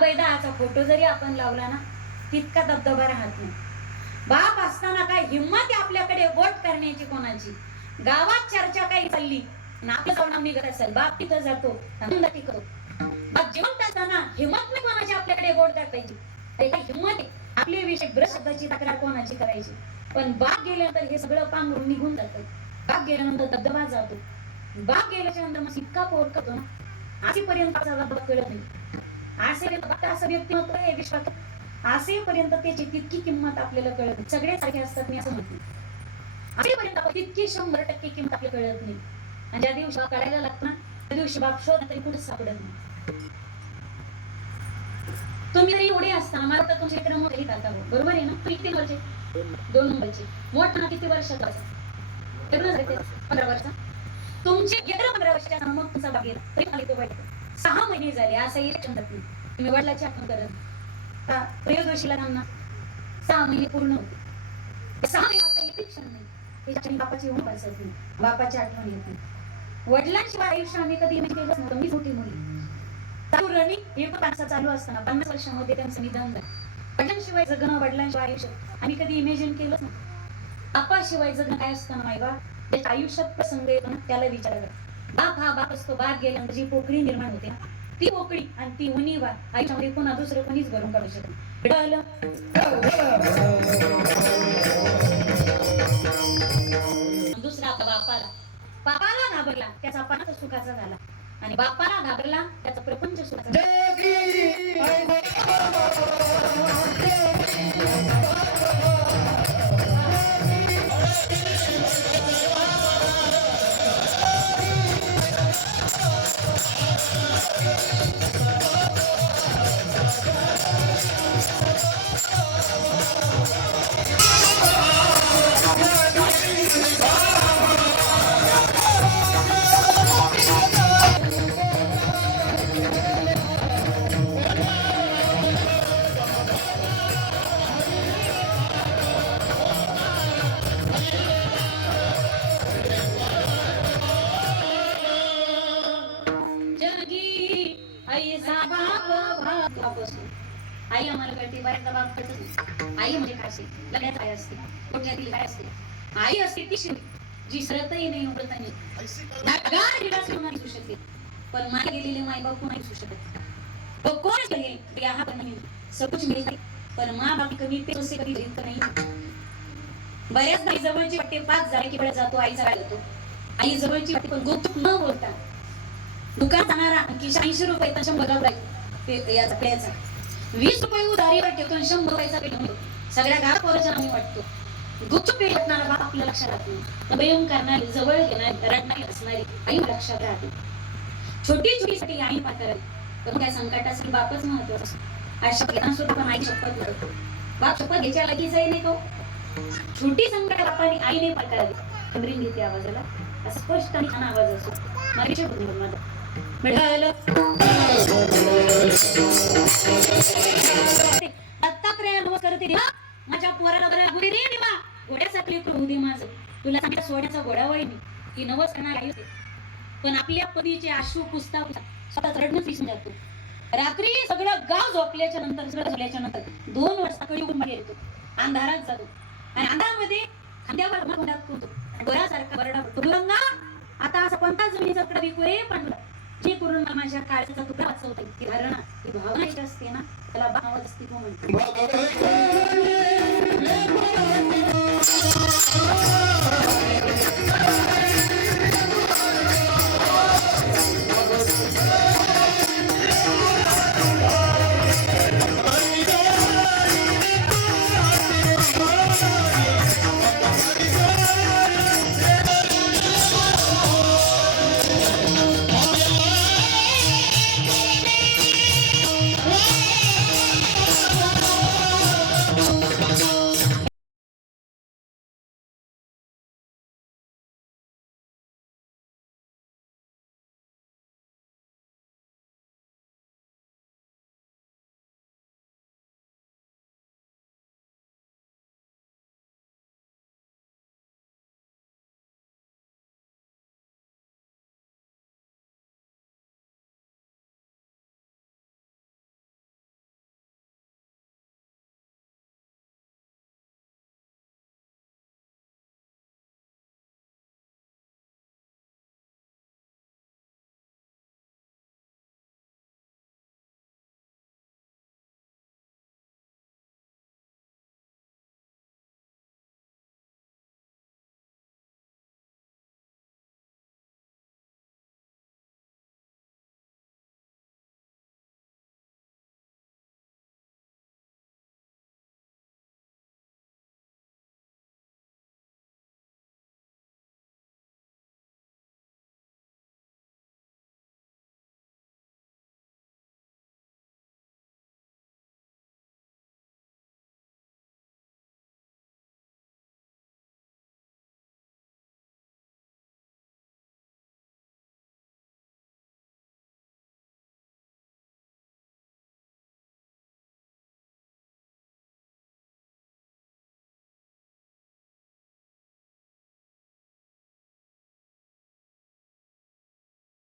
बैदाचा photo जरी आपण लावला ना तितका दबदबा राहत नाही. बाप असताना काय हिंमत आहे आपल्याकडे वोट करण्याची कोणाची? गावात चर्चा काही चालली आणि आपलं जाऊन निघत असेल बाप तिथं जातो आनंद टिकतो. बाप जिवंत असताना हिंमत नाही कोणाची आपल्याकडे वोट दाखवायची हिंमत आहे. आपले विषय ब्रशब्दाची तक्रार कोणाची करायची? पण बाप गेल्यानंतर हे सगळं पांघरून निघून जातं. बाप गेल्यानंतर दबदबा जातो. बाप गेल्याच्यानंतर मग इतका पोर करतो ना आजपर्यंत कळत नाही. असे असं व्यक्तिमत्व हे विश्वात. असेपर्यंत त्याची तितकी किंमत आपल्याला कळत नाही. सगळे सारखे असतात मी असं म्हणते. असेपर्यंत तितकी शंभर टक्के किंमत आपल्याला कळत नाही. आणि ज्या दिवशी काढायला लागतो ना त्या दिवशी बाप शोध तरी कुठे सापडत नाही. तुम्ही जरी एवढे असताना मला तर तुमच्या इकडे मोठे करता बरोबर आहे ना? किती वर्षे? दोन नंबरचे. मोठ ना किती वर्षाचा पंधरा वर्ष. तुमचे गेलं पंधरा वर्षाच्या मग तुमचा बाग तरी खाली तो वाईट सहा महिने झाले असं इलेक्शन मी तुम्ही वडिलाची आठवण करत का त्यांना सहा महिने पूर्ण होते. सहा महिने असं इलेक्शन नाही. त्याच्याने बापाची होऊन बसत नाही. बापाची आठवण येत नाही. वडिलांशिवाय आयुष्य आम्ही कधी इमेज केलंच नव्हतं. मी मोठी मुली. चालू रनिंग एक माणसा चालू असताना पन्नास वर्षामध्ये त्यांचं निधन झालं. वडिलांशिवाय जगणं वडिलांशिवाय आयुष्य आम्ही कधी इमेजिन केलंच नाही आपाशिवाय जगणं काय असतं माहिती त्याच्या आयुष्यात प्रसंग येतो ना त्याला विचारायला बाप हा बाप असतो बाप गेल्यानंतर म्हणजे जी पोकळी निर्माण होते ना ती पोकळी आणि ती उणीवा आयुष्यामध्ये पुन्हा दुसरं कोणीच भरून काढू शकत दुसरा आता बापाला. बापाला घाबरला त्याचा पानाचा सुखाचा झाला. आणि बापाला घाबरला त्याचा प्रपंच सुखाचा आई आम्हाला कळते बऱ्याचदा बाप कळत. आई म्हणजे काय असते? लग्नात आई असते कोठ्यातील काय असते. आई असते ती शिवली जी सरतही नाही उघडत नाही. गार शकते. पण माय गेलेले माय बाप नाही असू शकत तो कोण आहे? हे पण नाही. सबकुछ मिळते पण मा बाप कमी ते उसे कधी जिंक नाही. बऱ्याच नाही जवळची वाटते पाच झाले की वेळ जातो आईचा वेळ जातो आई जवळची वाटते पण गुपचूप न बोलता दुकान जाणारा की शहाऐंशी रुपये त्याच्या बघावं रुपये ते याचा प्यायचा वीस रुपये उधारी वाटते तो शंभर पैसा पेट सगळ्या गाव पोराच्या आम्ही वाटतो. गुपचूप पेट बाप आपल्या लक्षात राहतो भयम करणारी जवळ घेणारी रडणारी असणारी आई लक्षात राहते. छोटी छोटी साठी आई पार करावी पण त्या संकटासाठी बापच महत्त्वाचा असतो. आज शपथ सुद्धा पण आई शपथ करतो बाप शपथ घ्यायच्या लगेच आहे नाही तो हो? छोटी संकट बापाने आईने पार करावी. कमरीन घेते आवाजाला. असा स्पष्ट आणि छान आवाज असतो. माझ्या बुद्धी माझा मिळालं वय नवस करणार आई होते. पण आपल्या पतीचे आशू पुसता पुसता स्वतःच रडणं विसरून जातो. रात्री सगळं गाव झोपल्याच्या नंतर सगळं झोपल्याच्या नंतर दोन वाजता कळी उघडून बाहेर येतो. अंधारात जातो. आणि अंधारामध्ये खांद्यावर घोड्यात पुरतो. घोड्यासारखा बरडा पडतो. आता असं कोणता जमिनीचा कडा विकू रे पण जे करून माझ्या काळजाचा तुकडा वाचवते ती धारणा ही भावना असते ना त्याला भाव अस्तित्व म्हणते.